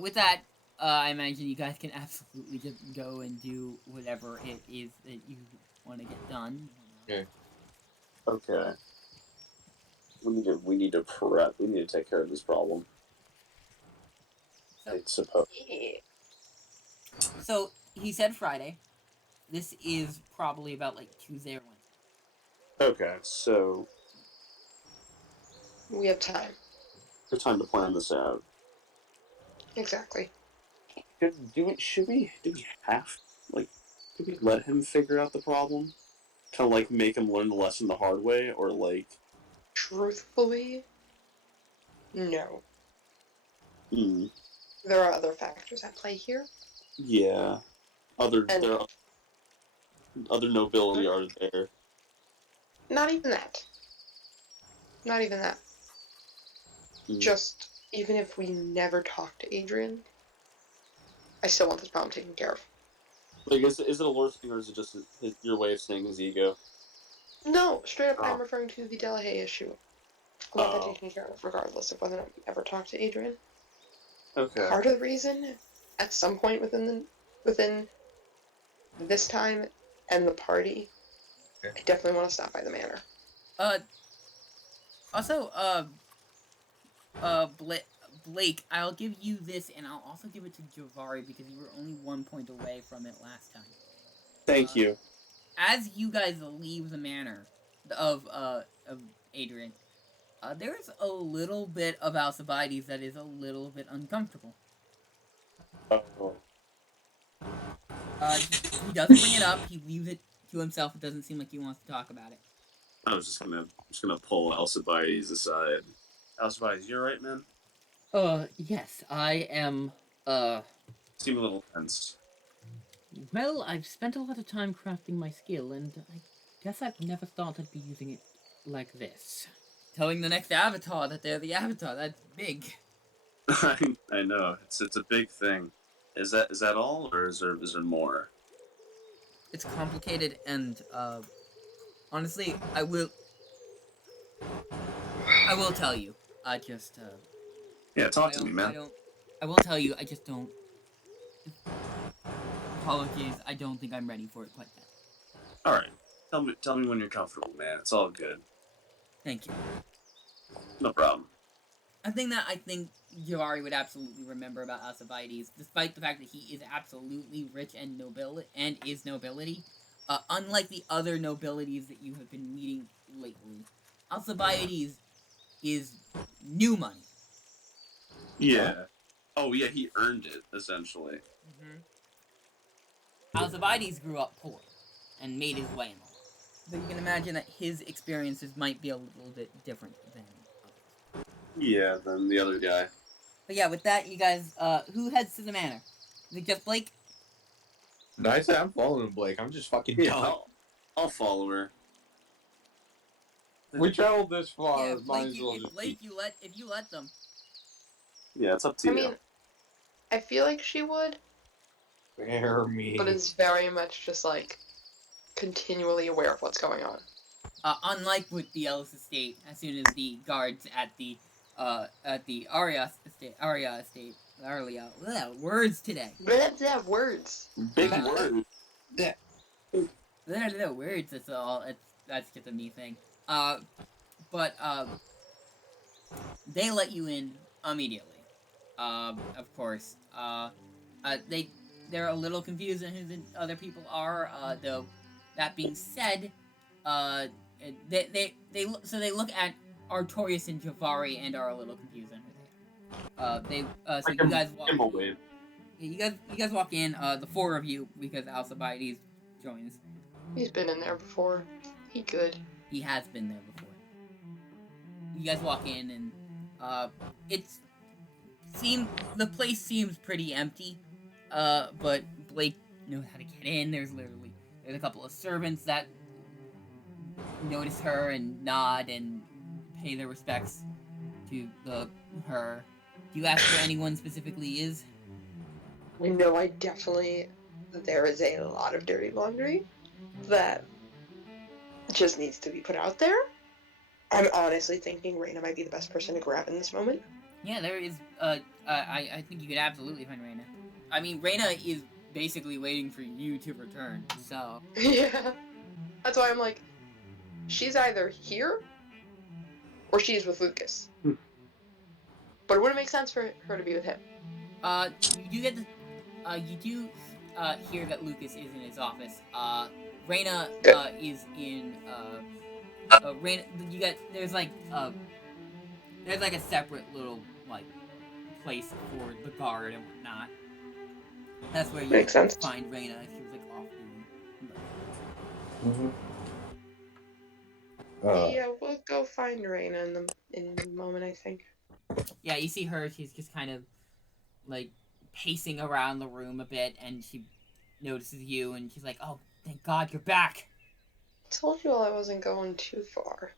With that, I imagine you guys can absolutely just go and do whatever it is that you want to get done. Okay. Okay. We need to prep. We need to take care of this problem. So, I suppose. Yeah. so he said Friday. This is probably about like Tuesday or Wednesday. Okay, so We have time. there's time to plan this out. Exactly. Should we? Do we have like? Do we let him figure out the problem? Kind of like make him learn the lesson the hard way, or like? Truthfully, no. Hmm. There are other factors at play here. Yeah. There are other nobility are there. Not even that. Not even that. Just, even if we never talk to Adrian, I still want this problem taken care of. Like, is it a lore thing, or is it just your way of saying his ego? No, straight up, I'm referring to the Delahaye issue. I want that taken care of, regardless of whether or not we ever talk to Adrian. Okay. Part of the reason, at some point within this time and the party, I definitely want to stop by the manor. Also, Blake, I'll give you this, and I'll also give it to Givarri because you were only 1 point away from it last time. Thank you. As you guys leave the manor of Adrian, there's a little bit of Alcibiades that is a little bit uncomfortable. Oh. He doesn't bring it up. He leaves it to himself. It doesn't seem like he wants to talk about it. I was just gonna pull Alcibiades aside. Alcibiades, you alright, man? Yes, I am, Seem a little tense. well, I've spent a lot of time crafting my skill, and I guess I've never thought I'd be using it like this. Telling the next avatar that they're the avatar, that's big. I know. It's a big thing. Is that all, or is there more? It's complicated, and, honestly, I will tell you. Yeah, talk to me, man. I will tell you, I just don't... Apologies, I don't think I'm ready for it quite yet. Alright. Tell me when you're comfortable, man. It's all good. Thank you. No problem. I think Givarri would absolutely remember about Alcibiades, despite the fact that he is absolutely rich and is nobility. Unlike the other nobilities that you have been meeting lately, Alcibiades is new money. Yeah. Oh, yeah, he earned it, essentially. Mm-hmm. Alcibiades grew up poor and made his way in the world. So you can imagine that his experiences might be a little bit different than others. Yeah, than the other guy. But yeah, with that, you guys, who heads to the manor? Is it just Blake? No, I said I'm following Blake. I'm just fucking Yeah, I'll follow her. We traveled this far. Yeah, might as well just if you let them. Yeah, it's up to you. I mean, I feel like she would, spare me. but is very much just like continually aware of what's going on. Unlike with the Ellis estate, as soon as the guards at the Arlia words today. Blah, words. Big word. Yeah. Words. That's all. That's just a me thing. But they let you in immediately. Of course. They're a little confused on who the other people are. Though, that being said, they look at Artorias and Givarri and are a little confused on who they are. So you guys walk in. Yeah, you guys walk in, the four of you, because Alcibiades joins. He's been in there before. He could. He has been there before. You guys walk in, and the place seems pretty empty. But Blake knows how to get in. There's a couple of servants that notice her and nod and pay their respects to her. Do you ask where anyone specifically is? I know there is a lot of dirty laundry that just needs to be put out there. I'm honestly thinking Raina might be the best person to grab in this moment. Yeah, there is I think you could absolutely find Reyna. I mean, Reyna is basically waiting for you to return, so... Yeah. That's why I'm like, she's either here or she's with Lucas. But it wouldn't make sense for her to be with him. You do get the... you do, hear that Lucas is in his office. Reyna, is in, Reyna... You get... There's like a separate little, like, place for the guard and whatnot. That's where you Makes sense. find Reyna if she was, like, off duty. Yeah, we'll go find Reyna in a moment, I think. Yeah, you see her, she's just kind of, like, pacing around the room a bit, and she notices you, and she's like, oh, thank God you're back! I told you all I wasn't going too far.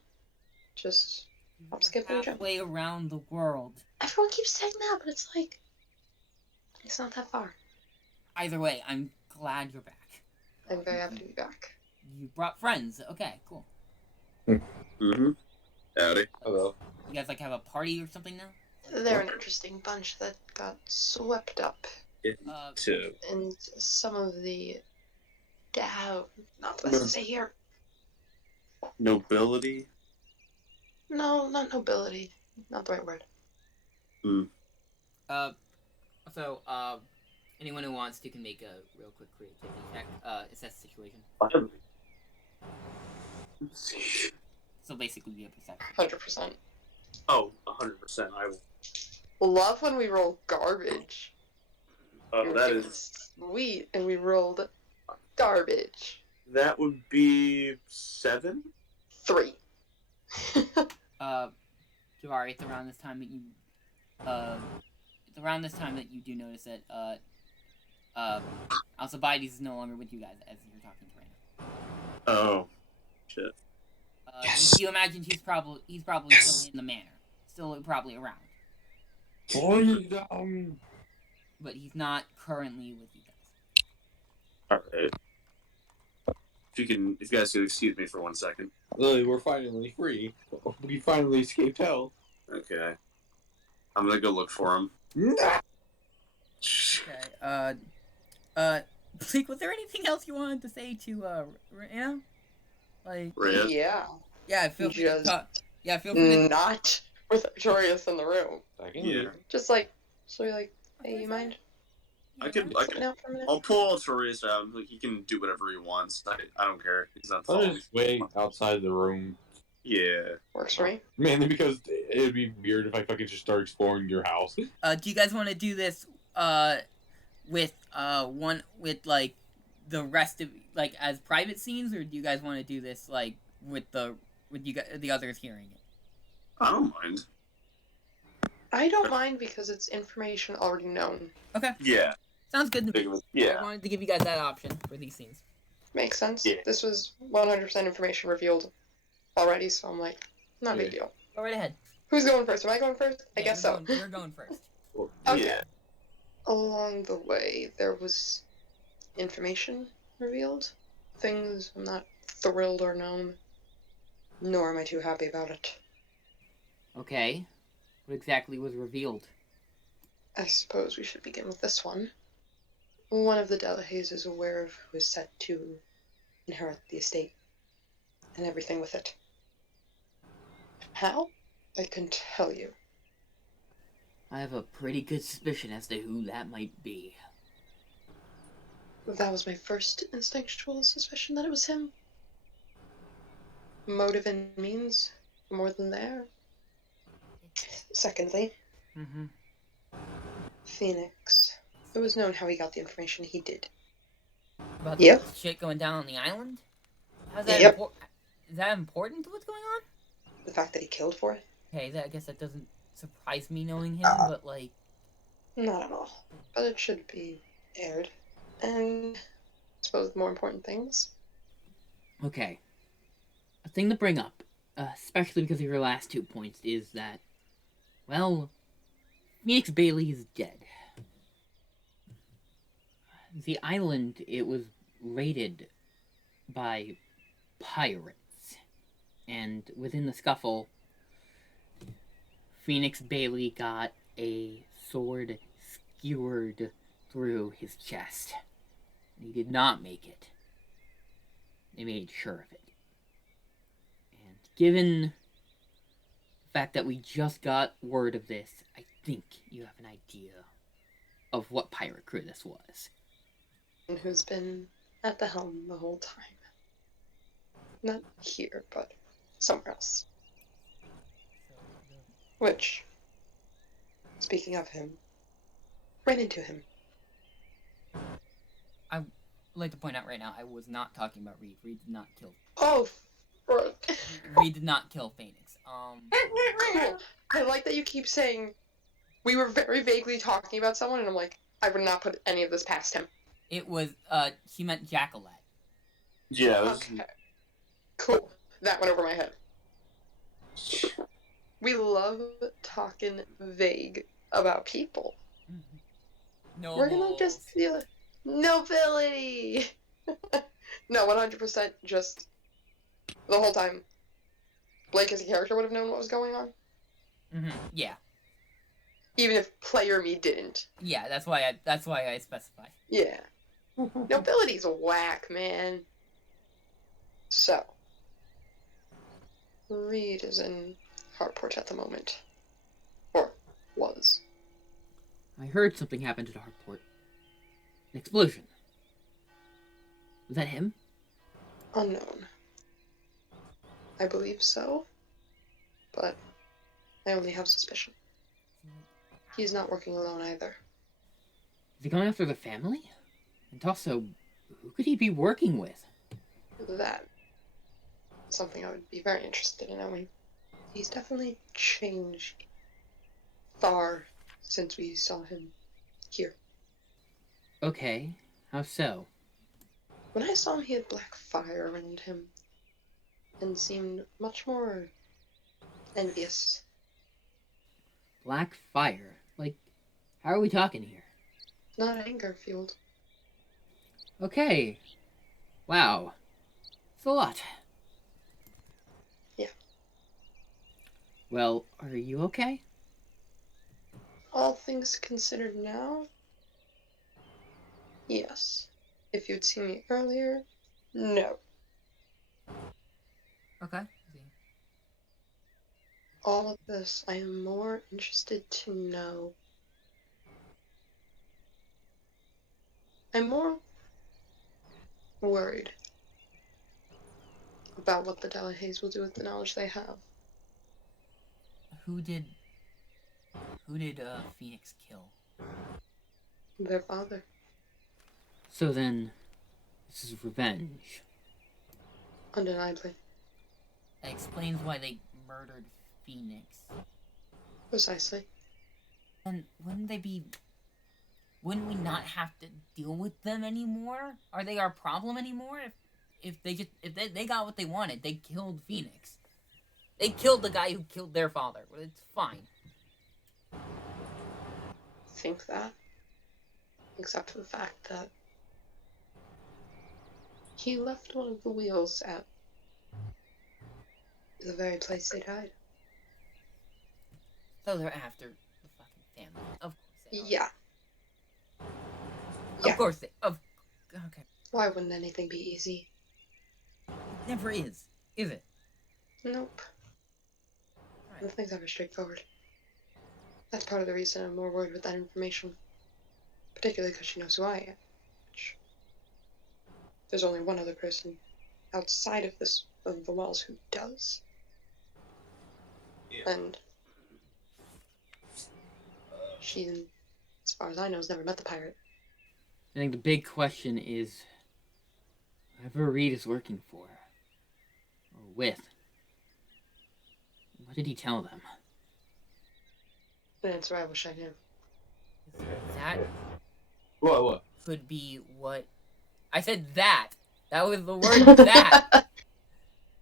Just, I'm skipping a jump. Halfway around the world. Everyone keeps saying that, but it's like, it's not that far. Either way, I'm glad you're back. I'm very happy to be back. You brought friends. Okay, cool. Mm-hmm. Howdy. Hello. You guys, like, have a party or something now? They're an interesting bunch that got swept up Two. in some of the not the best to say here. Nobility? No, not nobility. Not the right word. So, anyone who wants to can make a real quick creativity check, assess the situation. So basically be a perception. 100%. Oh, 100%. I will. Love when we roll garbage. Oh, that is. Sweet, and we rolled garbage. That would be 7? 3. Givarri, it's around this time that you, do notice that, Alcibiades is no longer with you guys as you're talking to Reyna. Oh, shit. Yes. You imagine he's probably still in the manor. Still probably around. But he's not currently with you guys. Alright. If you guys could excuse me for 1 second. Lily, we're finally free. We finally escaped hell. Okay. I'm gonna go look for him. Okay, Blake, was there anything else you wanted to say to, Reyna? Like... Rhea? Yeah. Feel free to Just talk. Yeah, feel free to... Not with Artorias in the room. Yeah. Just like, so you're like, hey, you mind? I can. Sitting out for a minute? I'll pull Artorias out. Like, he can do whatever he wants. I don't care. He's not I'll following just wait outside the room. Yeah. Works for me. Mainly because it'd be weird if I fucking just start exploring your house. Do you guys want to do this, with, like, the rest of, like, as private scenes, or do you guys want to do this, like, with the others hearing it? I don't mind. I don't mind because it's information already known. Okay. Yeah. Sounds good to me. I Yeah. wanted to give you guys that option for these scenes. Makes sense. Yeah. This was 100% information revealed already, so I'm like, not a big deal. Go right ahead. Who's going first? Am I going first? I guess so. You're going first. Okay. Yeah. Along the way, there was information revealed. Things I'm not thrilled or known, nor am I too happy about it. Okay. What exactly was revealed? I suppose we should begin with this one. One of the Delahayes is aware of who is set to inherit the estate and everything with it. How? I can tell you. I have a pretty good suspicion as to who that might be. That was my first instinctual suspicion that it was him. Motive and means, more than there. Secondly, Phoenix. It was known how he got the information he did. About Yep. the shit going down on the island? How's that Yep. Is that important to what's going on? The fact that he killed for it? Okay, I guess that doesn't surprise me knowing him, but like... Not at all. But it should be aired. And I suppose the more important things. Okay. A thing to bring up, especially because of your last 2 points, is that, well, Phoenix Bailey is dead. The island, it was raided by pirates. And within the scuffle, Phoenix Bailey got a sword skewered through his chest. And he did not make it. They made sure of it. And given the fact that we just got word of this, I think you have an idea of what pirate crew this was. And who's been at the helm the whole time. Not here, but somewhere else. Which, speaking of him, ran into him. I'd like to point out right now, I was not talking about Reed. Reed did not kill. Oh, frick. Reed did not kill Phoenix. Cool. I like that you keep saying we were very vaguely talking about someone, and I'm like, I would not put any of this past him. It was, he meant Jackalette. Yeah. Okay. Cool. That went over my head. We love talking vague about people. No. We're gonna just do it. Nobility! No, 100% just the whole time. Blake as a character would have known what was going on. Yeah. Even if player me didn't. Yeah, that's why I specify. Yeah. Nobility's whack, man. So. Reed is in Harport at the moment. Or was. I heard something happened at Harport. An explosion. Was that him? Unknown. I believe so. But I only have suspicion. He's not working alone either. Is he going after the family? And also, who could he be working with? That. Something I would be very interested in knowing. He's definitely changed far since we saw him here. Okay, how so? When I saw him, he had black fire around him and seemed much more envious. Black fire? Like, how are we talking here? Not anger fueled. Okay. Wow. It's a lot. Yeah. Well, are you okay? All things considered now, yes. If you'd seen me earlier, no. Okay. All of this, I am more interested to know. I'm more worried about what the Delahayes will do with the knowledge they have. Who did Phoenix kill? Their father. So then, this is revenge. Undeniably. That explains why they murdered Phoenix. Precisely. And wouldn't we not have to deal with them anymore? Are they our problem anymore? If they got what they wanted, they killed Phoenix. They killed the guy who killed their father. Well, it's fine. Think that. Except for the fact that he left one of the wheels at the very place they died. So they're after the fucking family. Of course they are. Yeah. Of course they... Okay. Why wouldn't anything be easy? It never is it? Nope. Right. Nothing's ever straightforward. That's part of the reason I'm more worried with that information. Particularly because she knows who I am. Which... there's only one other person outside of the walls who does. Yeah. And she, as far as I know, has never met the pirate. I think the big question is, whoever Reed is working for, or with, what did he tell them? An answer I wish I knew. That What? could be what... I said that! That was the word that!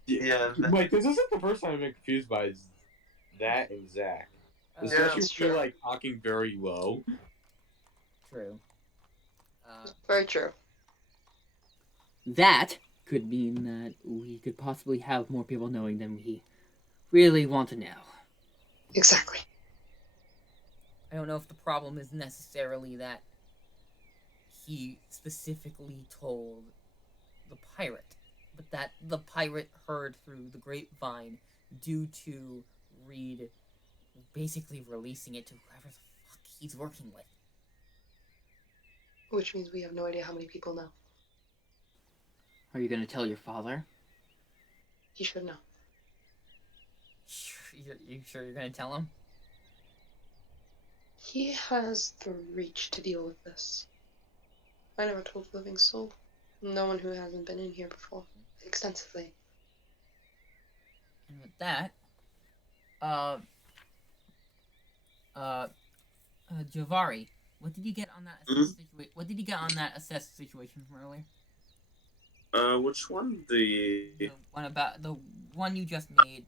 Yeah. Like, this isn't the first time I've been confused by that and Zack. Especially that's when you're, true. like, talking very low. True. Very true. That could mean that we could possibly have more people knowing than we really want to know. Exactly. I don't know if the problem is necessarily that he specifically told the pirate, but that the pirate heard through the grapevine due to Reed basically releasing it to whoever the fuck he's working with. Which means we have no idea how many people know. Are you going to tell your father? He should know. You sure you're gonna tell him? He has the reach to deal with this. I never told a living soul. No one who hasn't been in here before. Extensively. And with that, Givarri, what did you get on that What did you get on that assessed situation from earlier? Which one? The The one you just made.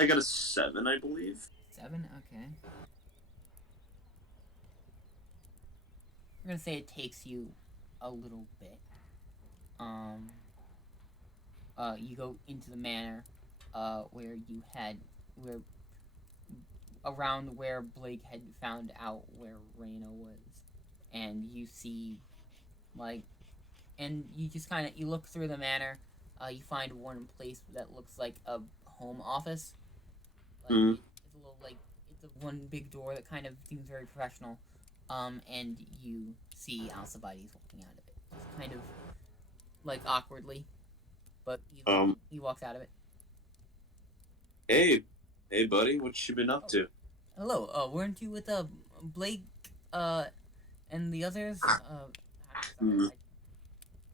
I got a 7, I believe. 7? Okay. I'm gonna say it takes you a little bit. You go into the manor, where around where Blake had found out where Reyna was, and you see, and you just kind of, you look through the manor, you find one place that looks like a home office. It's a little, it's a one big door that kind of seems very professional, and you see Alcibiades walking out of it, just kind of, awkwardly, but he walks out of it. Hey buddy, what you been up to? Hello, weren't you with, Blake, and the others? I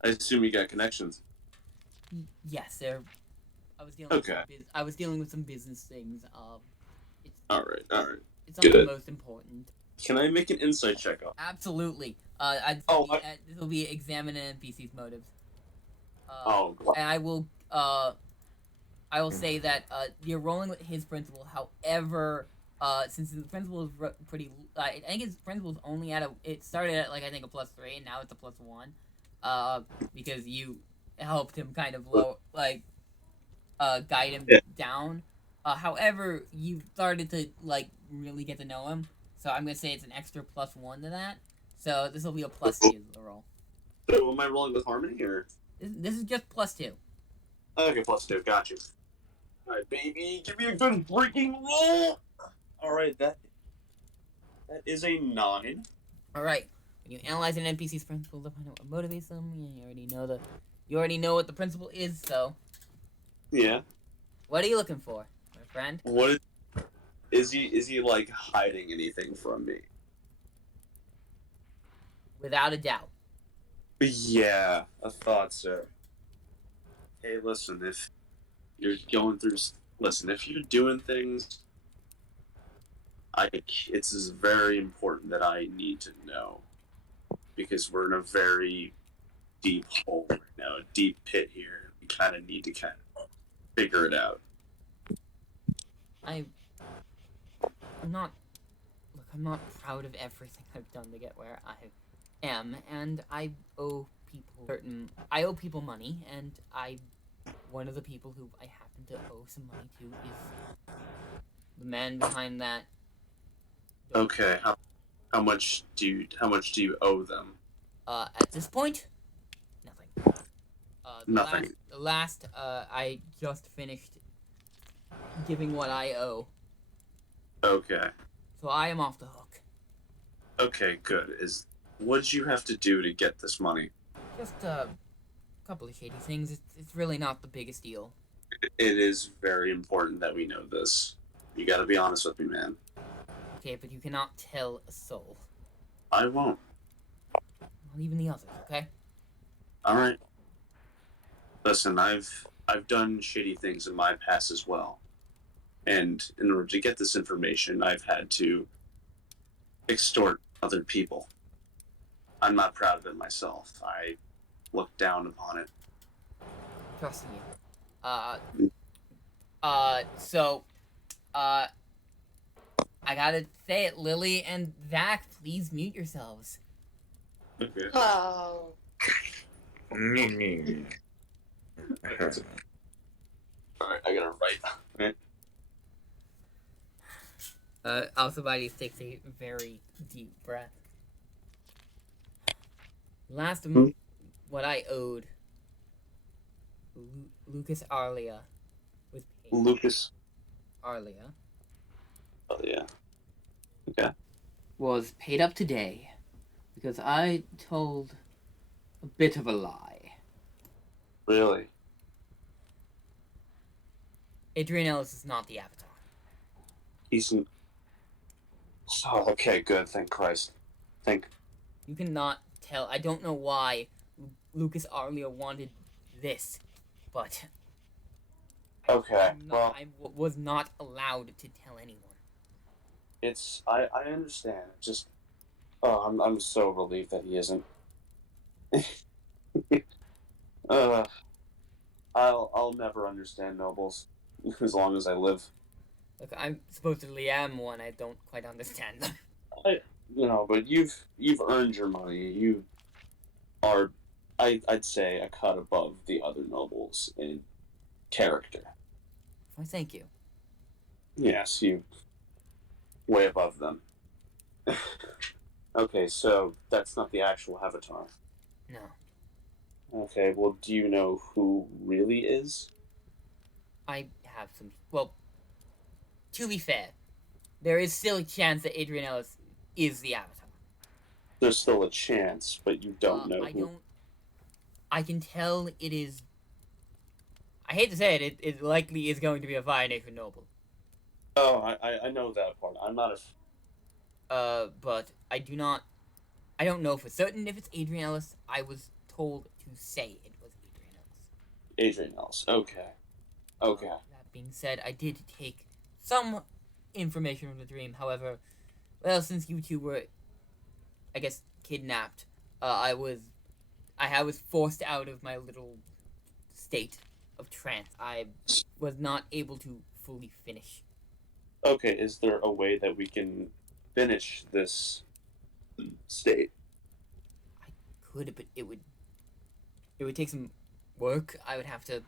assume you got connections. Yes, I was dealing with some business things. All right. It's not the most important. Can I make an insight check on? Absolutely. This will be examine an NPC's motives. And I will say that you're rolling with his principal. However, since the principal is pretty, I think his principal is only it started at I think a +3, and now it's a +1. Because you helped him kind of guide him down. However, you started to really get to know him, so I'm gonna say it's an extra +1 to that. So this will be a +2 to the roll. So am I rolling with Harmony or? This is just +2. Okay, +2. Got you. All right, baby, give me a good breaking roll. All right, that is a 9. All right. When you analyze an NPC's principle to find out what motivates them, you already know what the principle is. So, yeah. What are you looking for, my friend? What is he hiding anything from me? Without a doubt. Yeah, I thought so. Hey, listen, if you're doing things, it's very important that I need to know. Because we're in a very deep hole right now, a deep pit here. We kind of need to figure it out. I'm not proud of everything I've done to get where I am, and I owe people money, and one of the people who I happen to owe some money to is the man behind that. Okay, how much do you owe them? At this point, nothing. Nothing. The last, I just finished giving what I owe. Okay. So I am off the hook. Okay, good. What did you have to do to get this money? Just a couple of shady things. It's really not the biggest deal. It is very important that we know this. You gotta be honest with me, man. Okay, but you cannot tell a soul. I won't. Not even the others, okay? Alright. Listen, I've done shady things in my past as well. And in order to get this information, I've had to extort other people. I'm not proud of it myself. I look down upon it. Trusting you. I gotta say it, Lily and Zack, please mute yourselves. Okay. Oh. Mm-hmm. Alright, I gotta write. Right. Alcibiades takes a very deep breath. Last Hmm? what I owed Lucas Arlia was paid. Lucas. Arlia Oh yeah. Okay. Was paid up today because I told a bit of a lie. Really? Adrian Ellis is not the Avatar. He's. Oh, okay. Good. Thank Christ. Thank. You cannot tell. I don't know why Lucas Arlia wanted this, but Okay. Well, I was not allowed to tell anyone. it's. I understand. Just. Oh, I'm so relieved that he isn't. uh, I'll never understand nobles as long as I live. Look, I supposedly am one. I don't quite understand them. But you've earned your money. You are, I'd say, a cut above the other nobles in character. Why, thank you. Yes, you way above them. Okay, so that's not the actual Avatar. No. Okay, well, do you know who really is? I have some. Well, to be fair, there is still a chance that Adrian Ellis is the Avatar. There's still a chance, but you don't know who. I can tell it is. I hate to say it, it likely is going to be a Fire Nation noble. Oh, I know that part. I'm not but I do not. I don't know for certain if it's Adrian Ellis. I was told to say it was Adrian Ellis. Adrian Ellis. Okay. Okay. That being said, I did take some information from the dream. However, well, since you two were, I guess, kidnapped, I was forced out of my little state of trance. I was not able to fully finish. Okay, is there a way that we can finish this state? I could, but it would take some work. I would have to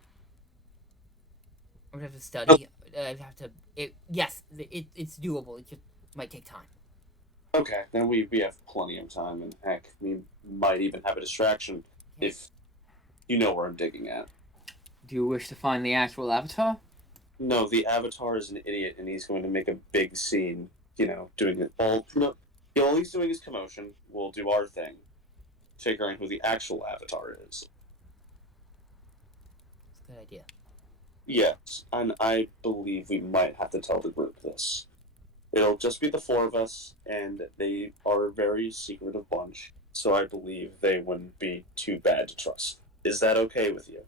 study. I'd have to. It's doable. It just might take time. Okay, then we have plenty of time, and heck, we might even have a distraction if you know where I'm digging at. Do you wish to find the actual Avatar? No, the Avatar is an idiot, and he's going to make a big scene. Doing it all. No, all he's doing is commotion. We'll do our thing, figuring who the actual Avatar is. It's a good idea. Yes, and I believe we might have to tell the group this. It'll just be the four of us, and they are a very secretive bunch, so I believe they wouldn't be too bad to trust. Is that okay with you?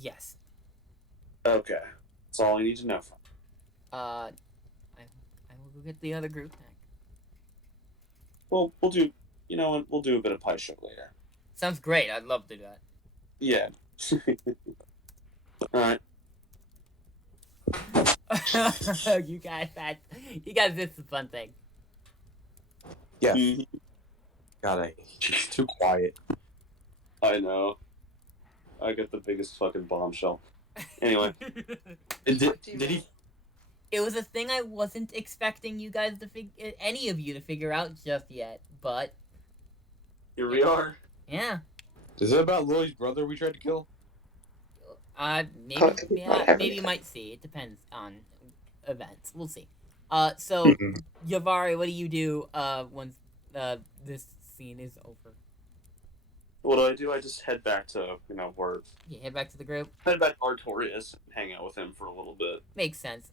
Yes. Okay. That's all I need to know from. I will go get the other group back. Well, we'll do. You know what? We'll do a bit of pie show later. Sounds great. I'd love to do that. Yeah. All right. you guys, this is a fun thing. Yeah. Mhm. God, he's too quiet. I know. I got the biggest fucking bombshell. Anyway. Did he? It was a thing I wasn't expecting you guys to any of you to figure out just yet, but Here we are. yeah. Is it about Lily's brother we tried to kill? Maybe you might see. It depends on events. We'll see. So Givarri, what do you do once this scene is over? What do? I just head back to where. You head back to the group. Head back to Artorias and hang out with him for a little bit. Makes sense.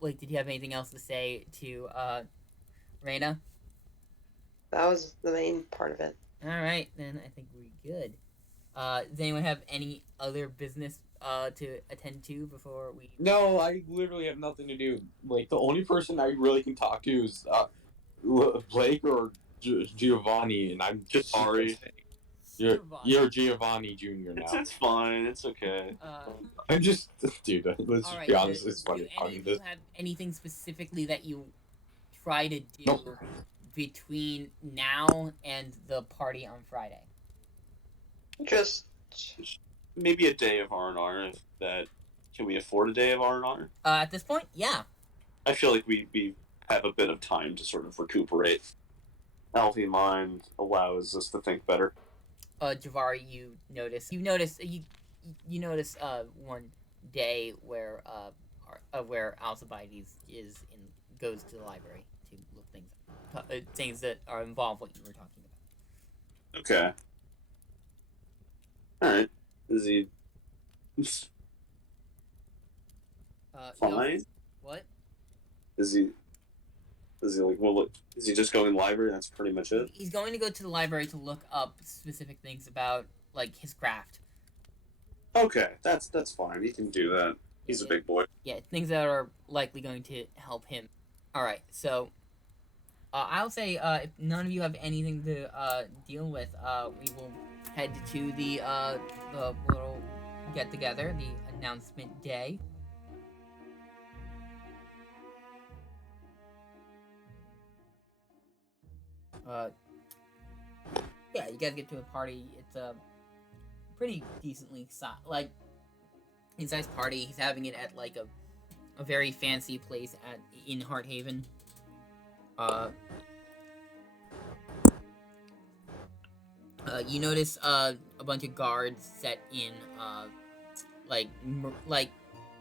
Blake, did you have anything else to say to Reyna? That was the main part of it. All right, then I think we're good. Does anyone have any other business to attend to before we? No, I literally have nothing to do. Like, the only person I really can talk to is Blake or Giovanni, and I'm just sorry. You're Giovanni Jr. now. It's fine. It's okay. I'm just, dude. Let's All right, be honest. It's funny. Do any of you have anything specifically that you try to do Nope. between now and the party on Friday? Just Maybe a day of R&R if that Can we afford a day of R&R? At this point, yeah. I feel like we have a bit of time to sort of recuperate. Healthy mind allows us to think better. Givarri, you notice one day where Alcibiades goes to the library to look things that are involved what you were talking about. Okay. All right. Is he fine? What? Is he like, well, look, is he just going to the library? That's pretty much it. He's going to go to the library to look up specific things about like his craft. Okay, that's fine. He can do that. He's a big boy. Yeah, things that are likely going to help him. All right, so I'll say if none of you have anything to deal with, we will head to the little get together, the announcement day. Yeah, you guys get to a party. It's a pretty decently like sized party. He's having it at like a very fancy place in Hearthaven. You notice a bunch of guards set in like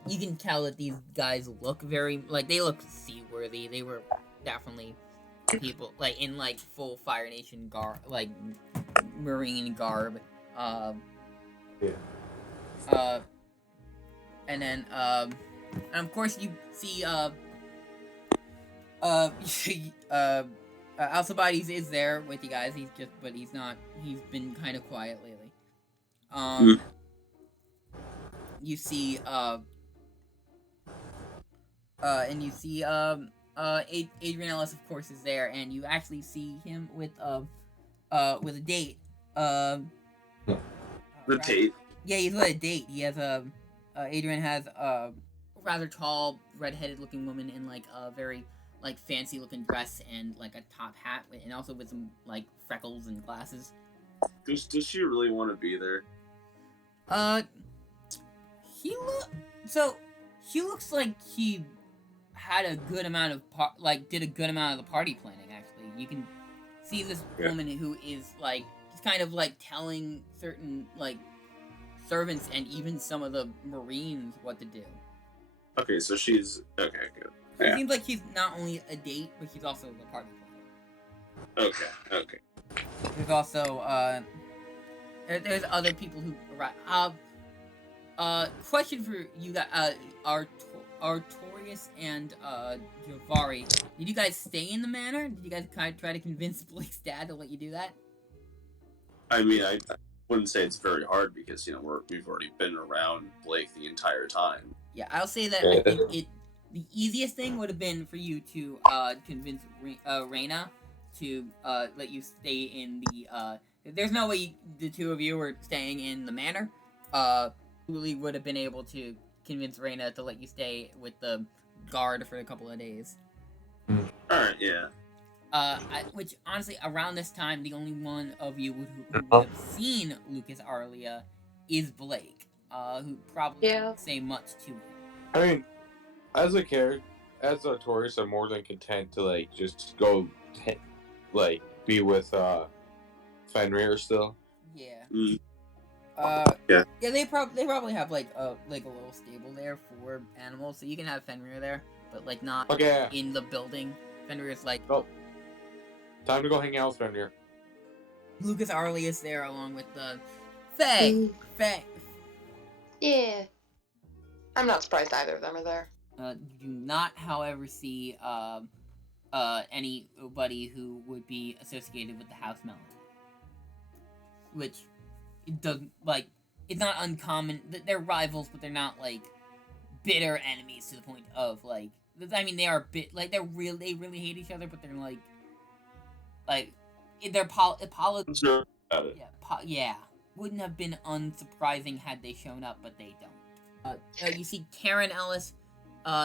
you can tell that these guys look very they look seaworthy. They were definitely people like in like full Fire Nation garb, like marine garb. And then and of course you see Alcibiades is there with you guys. He's been kind of quiet lately. You see and you see Adrian Ellis of course is there, and you actually see him with a date. The date? Yeah, he's with a date. He has Adrian has a rather tall, red-headed looking woman in like a very like fancy looking dress and like a top hat, and also with some like freckles and glasses. Does she really want to be there? He looks like he had a good amount of did a good amount of the party planning. Actually, you can see this woman who is like just kind of like telling certain like servants and even some of the Marines what to do. Okay, so she's okay. Good. It seems like he's not only a date, but he's also the party planner. Okay. There's also there's other people who arrive. Question for you guys, Artorias and Givarri. Did you guys stay in the manor? Did you guys kind of try to convince Blake's dad to let you do that? I mean, I wouldn't say it's very hard because we've already been around Blake the entire time. Yeah, I'll say that I think the easiest thing would have been for you to convince Reyna to let you stay in the. There's no way the two of you were staying in the manor. Really would have been able to convince Reyna to let you stay with the guard for a couple of days. Alright, yeah. Which honestly, around this time, the only one of you who would have seen Lucas Arlia is Blake, who probably didn't say much to him. I mean, as a character, as Artorias, I'm more than content to like just go, be with Fenrir still. Yeah. Mm. Yeah. They probably have like a little stable there for animals, so you can have Fenrir there, but like not in the building. Fenrir is like. Oh. Time to go hang out with Fenrir. Lucas Arlia is there along with the Faye. Yeah. I'm not surprised either of them are there. You do not, however, see anybody who would be associated with the House Melody. Which it doesn't it's not uncommon. They're rivals, but they're not like bitter enemies to the point of like. I mean, they are they really hate each other, but they're their politics. Yeah, wouldn't have been unsurprising had they shown up, but they don't. You see Karen Ellis.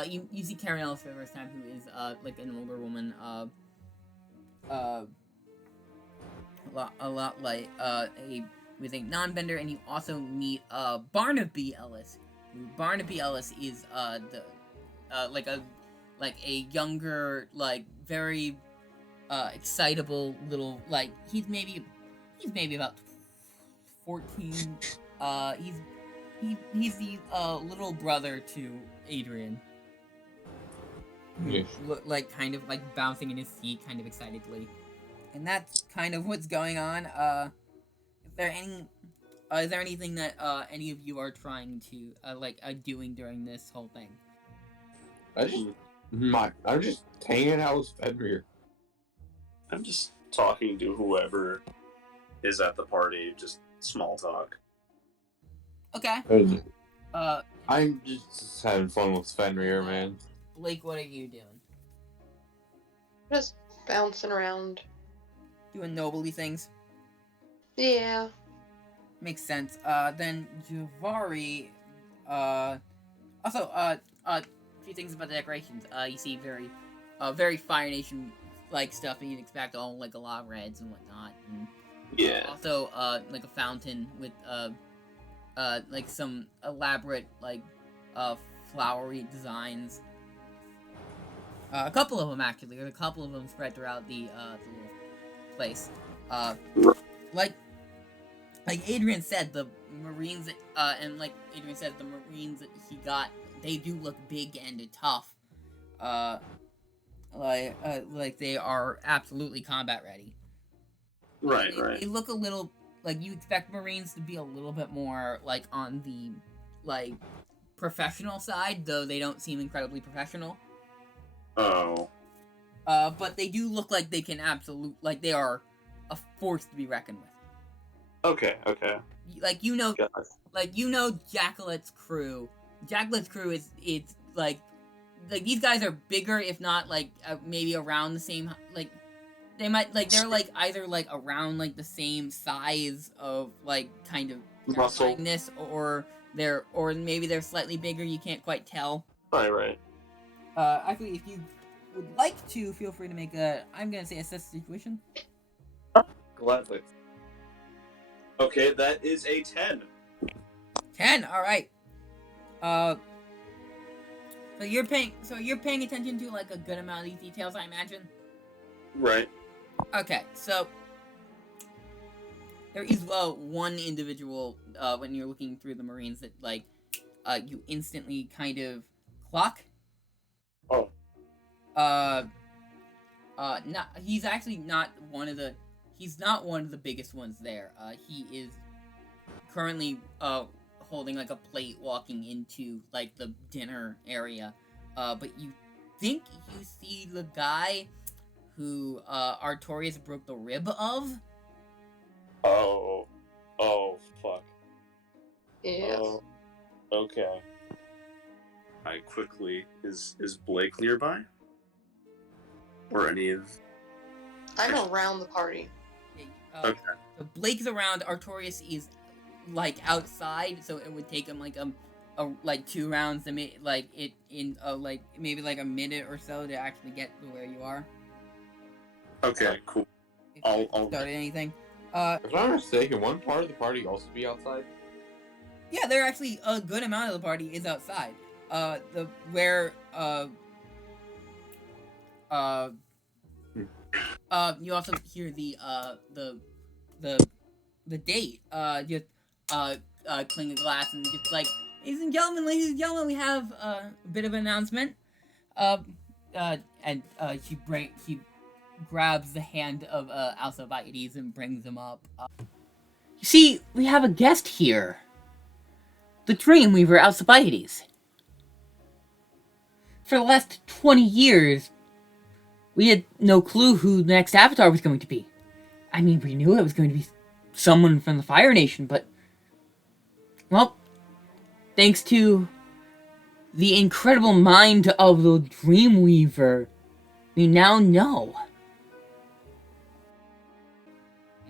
You see Karen Ellis for the first time, who is like an older woman. A lot like with a non-bender, and you also meet Barnaby Ellis, Barnaby Ellis is the like a younger, like very excitable little, like he's maybe about 14. He's the little brother to Adrian. Yes. Like kind of like bouncing in his seat, kind of excitedly, and that's kind of what's going on. Is there anything that any of you are trying to doing during this whole thing? I'm just hanging out with Fenrir. I'm just talking to whoever is at the party, just small talk. Okay. I'm just having fun with Fenrir, man. Blake, what are you doing? Just bouncing around. Doing nobly things. Yeah. Makes sense. Then Givarri, also, a few things about the decorations. You see very Fire Nation like stuff that you'd expect, all like a lot of reds and whatnot. And Yeah. also, like a fountain with like some elaborate like flowery designs. A couple of them actually. There's a couple of them spread throughout the little place. Like Adrian said, the Marines, and like Adrian said, the Marines that he got, they do look big and tough. Like they are absolutely combat ready. Right. They look a little like you expect Marines to be a little bit more like on the like professional side, though they don't seem incredibly professional. Oh. But they do look like they can they are a force to be reckoned with. Okay. Like Jackalet's crew. Jackalet's crew is like these guys are bigger, if not like maybe around the same, like they might like they're like either like around like the same size of like kind of Muscle. or maybe they're slightly bigger. You can't quite tell. Right. Actually, if you would like to, feel free to make I'm gonna say assess the situation. Gladly. Okay, that is a 10. 10. All right. So you're paying attention to like a good amount of these details, I imagine. Right. Okay, so there is one individual when you're looking through the Marines that like you instantly kind of clock. Oh. He's actually not one of the biggest ones there. He is currently holding like a plate walking into like the dinner area. But you think you see the guy who Artorias broke the rib of? Oh, fuck. Yeah. Oh, okay. I quickly is Blake nearby? Or any of? I'm around the party. Okay. So Blake's around. Artorias is like outside, so it would take him like like 2 rounds to make like it in like maybe like a minute or so to actually get to where you are. Okay, cool. If I'll you started anything. If I'm not mistaken, one part of the party also be outside. Yeah, there actually a good amount of the party is outside. You also hear the date just cling a glass and just like, ladies and gentlemen, we have a bit of an announcement. And she grabs the hand of Alcibiades and brings him up. You see, we have a guest here. The Dreamweaver Alcibiades. For the last 20 years, we had no clue who the next Avatar was going to be. I mean, we knew it was going to be someone from the Fire Nation, but... well, thanks to the incredible mind of the Dreamweaver, we now know.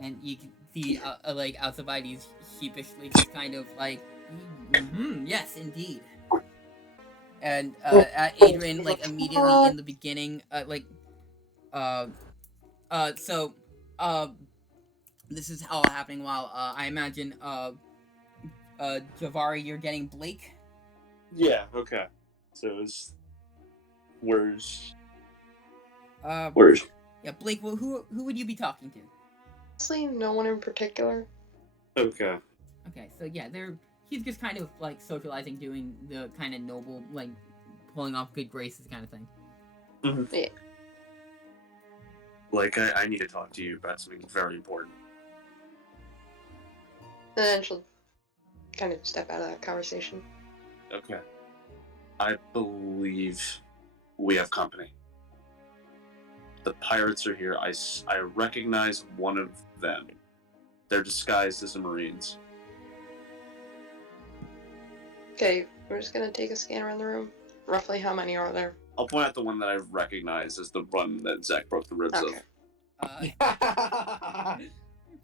And you can see, like, Alcibiades sheepishly just kind of like, yes, indeed. And, Adrian, like, immediately in the beginning, this is all happening while, I imagine, Givarri, you're getting Blake? Yeah. Okay. So it's where's Uh, where's yeah, Blake. Well, who would you be talking to? Honestly, no one in particular. okay? Okay, so yeah, he's just kind of like socializing, doing the kind of noble, like pulling off good graces kind of thing. Mm-hmm. Yeah. Like I need to talk to you about something very important. And then she'll kind of step out of that conversation. Okay. I believe we have company. The pirates are here. I recognize one of them. They're disguised as the Marines. Okay, we're just gonna take a scan around the room. Roughly how many are there? I'll point out the one that I recognize as the one that Zack broke the ribs Okay.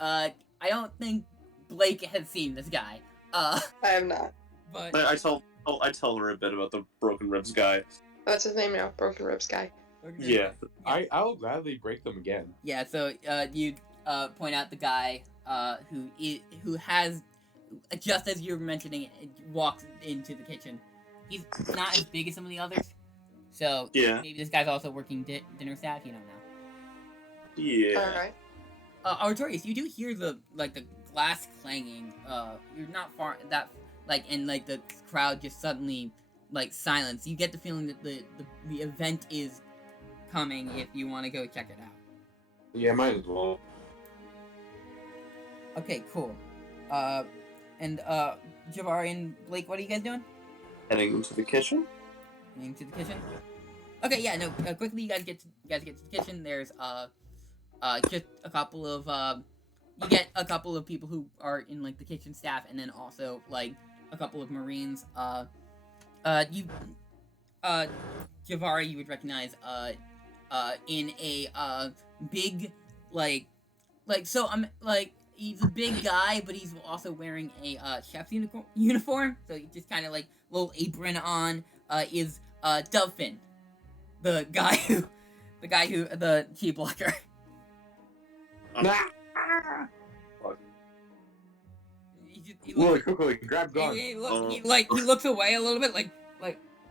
I don't think Blake has seen this guy. I have not. But I tell her a bit about the broken ribs guy. What's his name now? Broken Ribs guy. Yeah. I'll gladly break them again. Yeah, so you point out the guy who has, just as you're mentioning it, walks into the kitchen. He's not as big as some of the others, so Yeah. maybe this guy's also working dinner staff. You don't know. Yeah. All right. Artorias, you do hear the glass clanging. You're not far that and the crowd just suddenly silence. You get the feeling that the event is coming. If you want to go check it out. Yeah, might as well. Okay, cool. And Givarri and Blake, what are you guys doing? Heading into the kitchen. Into the kitchen. Okay, yeah, no. Quickly, you guys get to the kitchen. There's just a couple of you get a couple of people who are in the kitchen staff, and then also a couple of Marines. Givarri, you would recognize in a big he's a big guy, but he's also wearing a chef's uniform. So he just kind of little apron on. Is Dovefin, the guy who the key blocker. He Really quickly, grab gun. He looks away a little bit,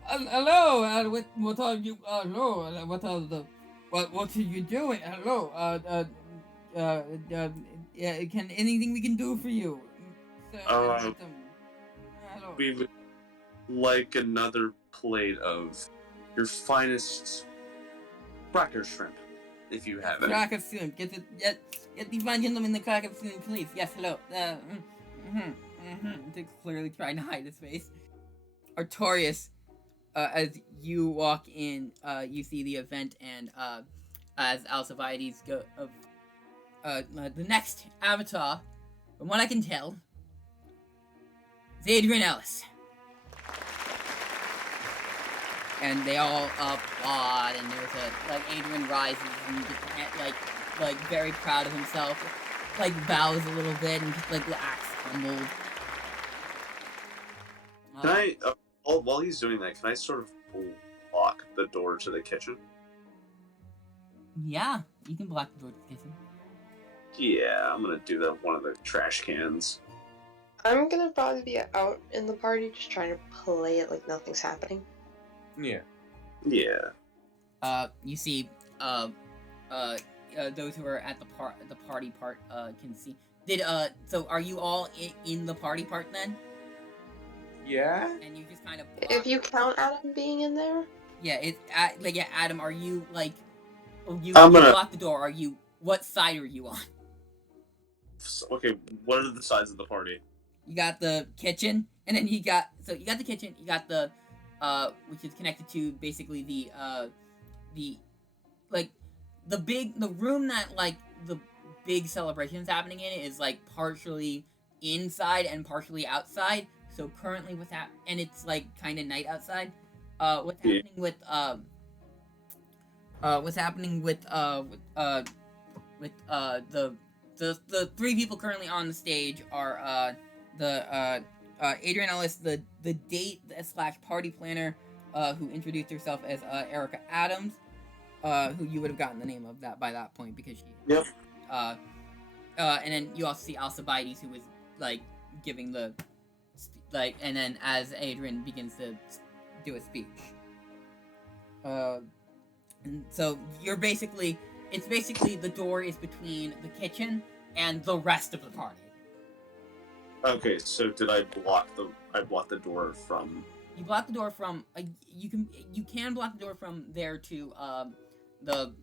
hello. What are you? Hello. What are you doing? Hello. Yeah. Can anything we can do for you? Hello. We would like another plate of your finest cracker shrimp, if you have it. Cracker shrimp. Get the fine gentleman the cracker shrimp, please. Yes, hello. They're clearly trying to hide his face. Artorias, as you walk in, you see the event, and as Alcibiades go of the next avatar, from what I can tell, is Adrian Ellis. And they all applaud, and there's Adrian rises and very proud of himself, bows a little bit and just acts humbled. Can I, while he's doing that, can I sort of lock the door to the kitchen? Yeah, you can block the door to the kitchen. Yeah, I'm gonna do that with one of the trash cans. I'm gonna probably be out in the party, just trying to play it like nothing's happening. Yeah. Yeah. You see, those who are at the party part, can see. So are you all in the party part then? Yeah. And you just kind of. If you count Adam being in there. Yeah, Adam, are you you I'm gonna block the door? What side are you on? Okay, what are the sides of the party? You got the kitchen, and then you got the kitchen. You got the which is connected to basically the room that the big celebration's happening in is partially inside and partially outside. So currently and it's kind of night outside. What's happening with the three people currently on the stage are Adrian Ellis, the date / party planner, who introduced herself as Erica Adams, who you would have gotten the name of that by that point because she. Yep. And then you also see Alcibiades, who was giving the and then as Adrian begins to do a speech. And so it's basically the door is between the kitchen and the rest of the party. Okay, so did I block the door from? You block the door from you can block the door from there to the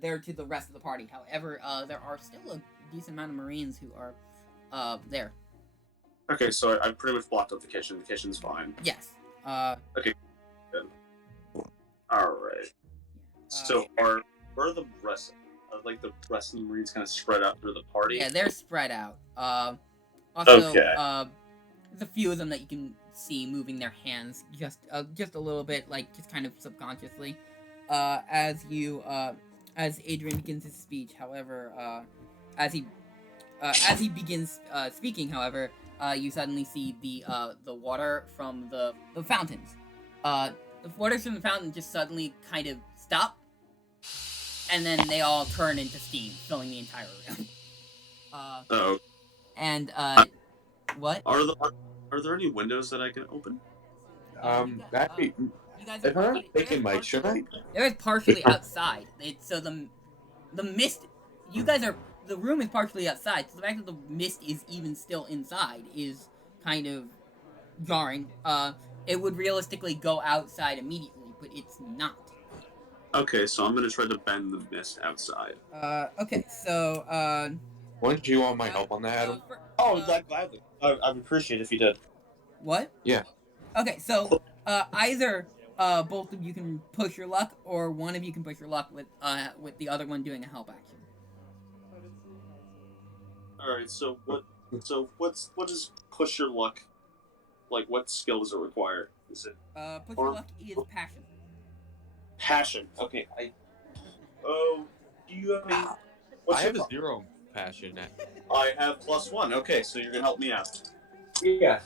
there to the rest of the party. However, there are still a decent amount of Marines who are there. Okay, so I pretty much blocked up the kitchen. The kitchen's fine. Yes. Okay. Good. All right. So where are the rest? Like the rest of the Marines kind of spread out through the party? Yeah, they're spread out. Also, Okay. there's a few of them that you can see moving their hands just a little bit, like just kind of subconsciously, as Adrian begins his speech. However, as he begins speaking, however, you suddenly see the water from the fountains. The waters from the fountain just suddenly kind of stop, and then they all turn into steam, filling the entire room. And what? Are there any windows that I can open? Actually, You guys if I'm not taking my should I? They're partially outside. So the mist. The room is partially outside. So the fact that the mist is even still inside is kind of jarring. It would realistically go outside immediately, but it's not. Okay, so I'm gonna try to bend the mist outside. Okay, so Wouldn't you want my help on that, Adam? Gladly. I'd appreciate it if you did. What? Yeah. Okay, so either both of you can push your luck, or one of you can push your luck with the other one doing a help action. All right. So what is push your luck? Like, what skill does it require? Is it Push your luck is passion. passion? Okay. Do you have any? I have a 0 passion. I have +1. Okay, so you're gonna help me out. Yeah.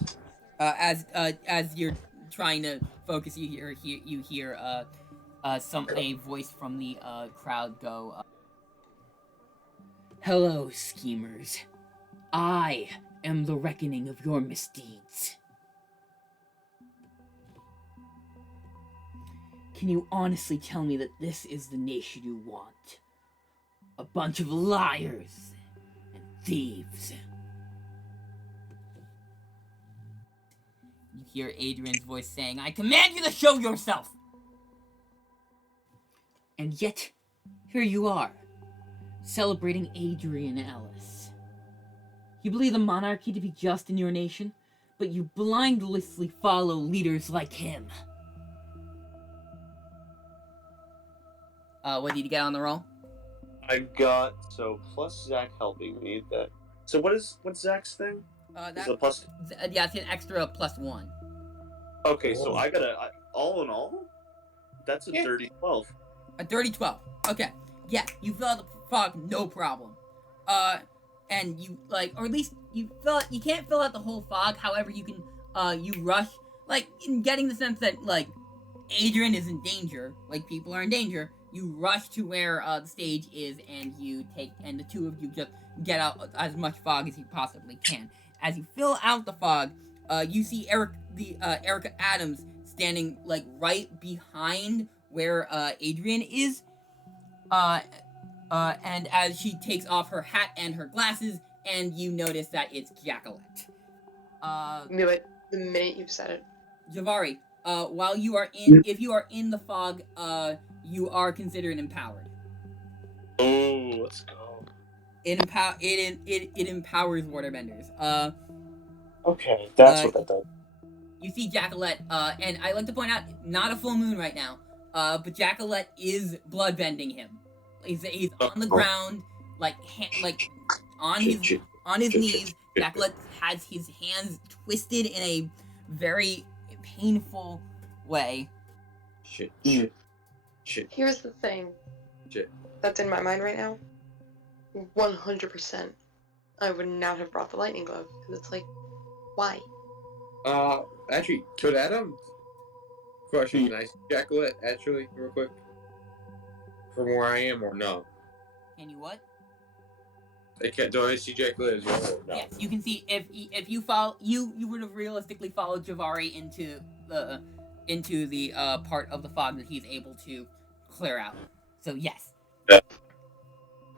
As you're trying to focus, you hear a voice from the crowd go, "Hello, schemers. I am the reckoning of your misdeeds. Can you honestly tell me that this is the nation you want? A bunch of liars and thieves." You hear Adrian's voice saying, "I command you to show yourself!" And yet, here you are, celebrating Adrian Ellis. You believe the monarchy to be just in your nation, but you blindlessly follow leaders like him. What did you get on the roll? I got plus Zack helping me. That so what's Zack's thing? Is it plus? Yeah, it's an extra +1. Okay, so I got all in all, that's a dirty 12. A dirty 12. Okay. Yeah, you fill out the fog, no problem. And you or at least you can't fill out the whole fog. However, you can you rush, in getting the sense that Adrian is in danger, people are in danger. You rush to where the stage is, and the two of you just get out as much fog as you possibly can. As you fill out the fog, you see Erica Adams standing right behind where Adrian is. And as she takes off her hat and her glasses, and you notice that it's Jacqueline. Knew it the minute you said it. Givarri, while you are if you are in the fog, you are considered empowered. Oh, let's go. It empowers waterbenders. Okay, that's what that does. You see Jacqueline, and I like to point out, not a full moon right now, but Jacqueline is bloodbending him. He's on the ground, on his knees. Jacqueline has his hands twisted in a very painful way. Shit. Here's the thing. Shit. That's in my mind right now. 100%. I would not have brought the lightning glove, because it's why? Actually, could Adam question nice Jacqueline, actually, real quick? From where I am, or no? Can you what? Do I see Jack as well? Or no? Yes, you can see if you follow you would have realistically followed Givarri into the part of the fog that he's able to clear out. So yes.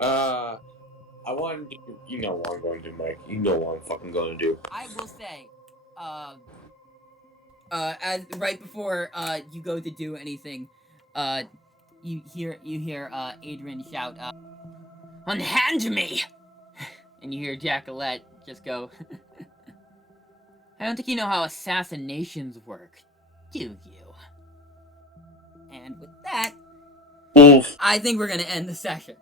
I want to do. You know what I'm going to do, Mike. You know what I'm fucking going to do. I will say, as right before you go to do anything, you hear Adrian shout, "Unhand me!" And you hear Jackalette just go, "I don't think you know how assassinations work, do you?" And with that, Oof. I think we're gonna end the session.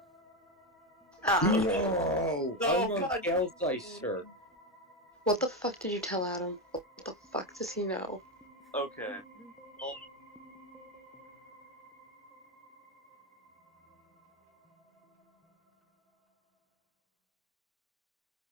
No! No, I'm going God. to kill Slicer. What the fuck did you tell Adam? What the fuck does he know? Okay. Well,